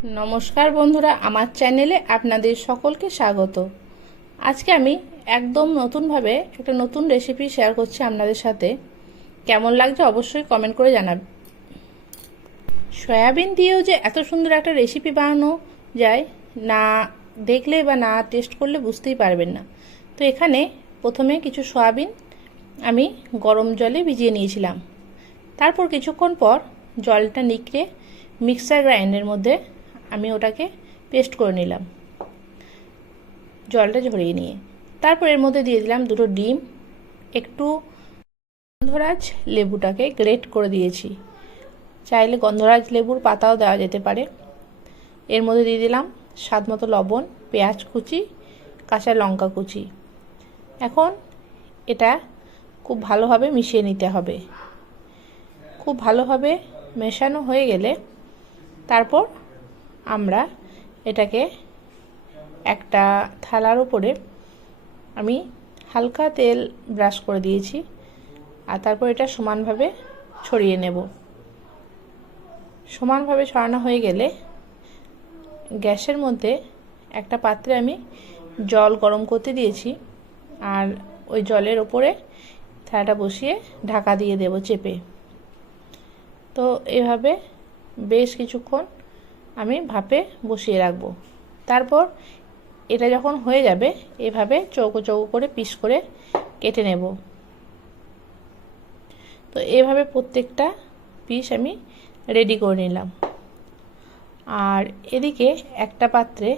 নমস্কার বন্ধুরা, আমার চ্যানেলে আপনাদের সকলকে স্বাগত। আজকে আমি একদম নতুনভাবে একটা নতুন রেসিপি শেয়ার করছি আপনাদের সাথে। কেমন লাগছে অবশ্যই কমেন্ট করে জানাবেন। সয়াবিন দিয়েও যে এত সুন্দর একটা রেসিপি বানানো যায়, না দেখলে বা না টেস্ট করলে বুঝতেই পারবেন না। তো এখানে প্রথমে কিছু সয়াবিন আমি গরম জলে ভিজিয়ে নিয়েছিলাম। তারপর কিছুক্ষণ পর জলটা নিকড়ে মিক্সার গ্রাইন্ডারের মধ্যে আমি ওটাকে পেস্ট করে নিলাম, জলটা ঝরিয়ে নিয়ে। তারপর এর মধ্যে দিয়ে দিলাম দুটো ডিম, একটু গন্ধরাজ লেবুটাকে গ্রেট করে দিয়েছি, চাইলে গন্ধরাজ লেবুর পাতাও দেওয়া যেতে পারে। এর মধ্যে দিয়ে দিলাম স্বাদ মতো লবণ, পেঁয়াজ কুচি, কাঁচা লঙ্কা কুচি। এখন এটা খুব ভালোভাবে মিশিয়ে নিতে হবে। খুব ভালোভাবে মেশানো হয়ে গেলে তারপর আমরা এটাকে একটা থালার উপরে আমি হালকা তেল ব্রাশ করে দিয়েছি, আর তারপর এটা সমানভাবে ছড়িয়ে নেব। সমানভাবে ছড়ানো হয়ে গেলে গ্যাসের মধ্যে একটা পাত্রে আমি জল গরম করতে দিয়েছি, আর ওই জলের ওপরে থালাটা বসিয়ে ঢাকা দিয়ে দেব চেপে। তো এভাবে বেশ কিছুক্ষণ আমি ভাপে বসিয়ে রাখবো। তারপর এটা যখন হয়ে যাবে এভাবে চৌকো চৌকো করে পিস করে কেটে নেব। তো এভাবে প্রত্যেকটা পিস আমি রেডি করে নিলাম। আর এদিকে একটা পাত্রে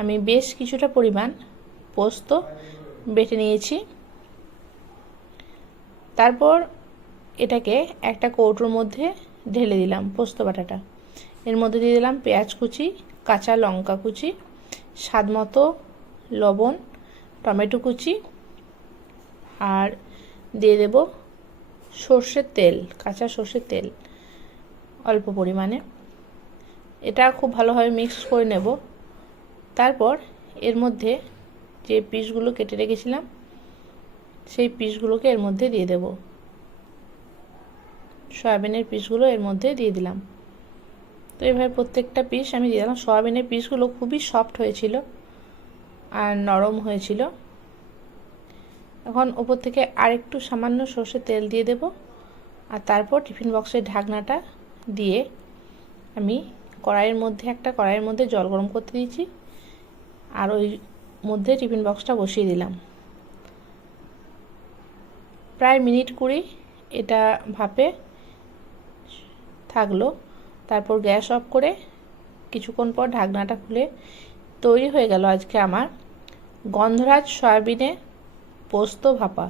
আমি বেশ কিছুটা পরিমাণ পোস্ত বেটে নিয়েছি। তারপর এটাকে একটা কৌটোর মধ্যে ঢেলে দিলাম পোস্ত বাটাটা। এর মধ্যে দিয়ে দিলাম পেঁয়াজ কুচি, কাঁচা লঙ্কা কুচি, স্বাদ মতো লবণ, টমেটো কুচি, আর দিয়ে দেব সর্ষের তেল, কাঁচা সর্ষের তেল অল্প পরিমাণে। এটা খুব ভালোভাবে মিক্স করে নেব। তারপর এর মধ্যে যে পিসগুলো কেটে রেখেছিলাম সেই পিসগুলোকে এর মধ্যে দিয়ে দেব। সয়াবিনের পিসগুলো এর মধ্যে দিয়ে দিলাম। তো এভাবে প্রত্যেকটা পিস আমি দিয়ে দিলাম। সয়াবিনের পিসগুলো খুবই সফট হয়েছিল আর নরম হয়েছিল। এখন ওপর থেকে আরেকটু সামান্য সর্ষের তেল দিয়ে দেব, আর তারপর টিফিন বক্সের ঢাকনাটা দিয়ে আমি কড়াইয়ের মধ্যে জল গরম করতে দিয়েছি, আর ওই মধ্যে টিফিন বক্সটা বসিয়ে দিলাম। প্রায় মিনিট 20 এটা ভাপে থাকলো। তারপর গ্যাস অফ করে কিছুক্ষণ পর ঢাকনাটা খুলে তৈরি হয়ে গেল আজকে আমার গন্ধরাজ সয়াবিনে পোস্ত ভাপা।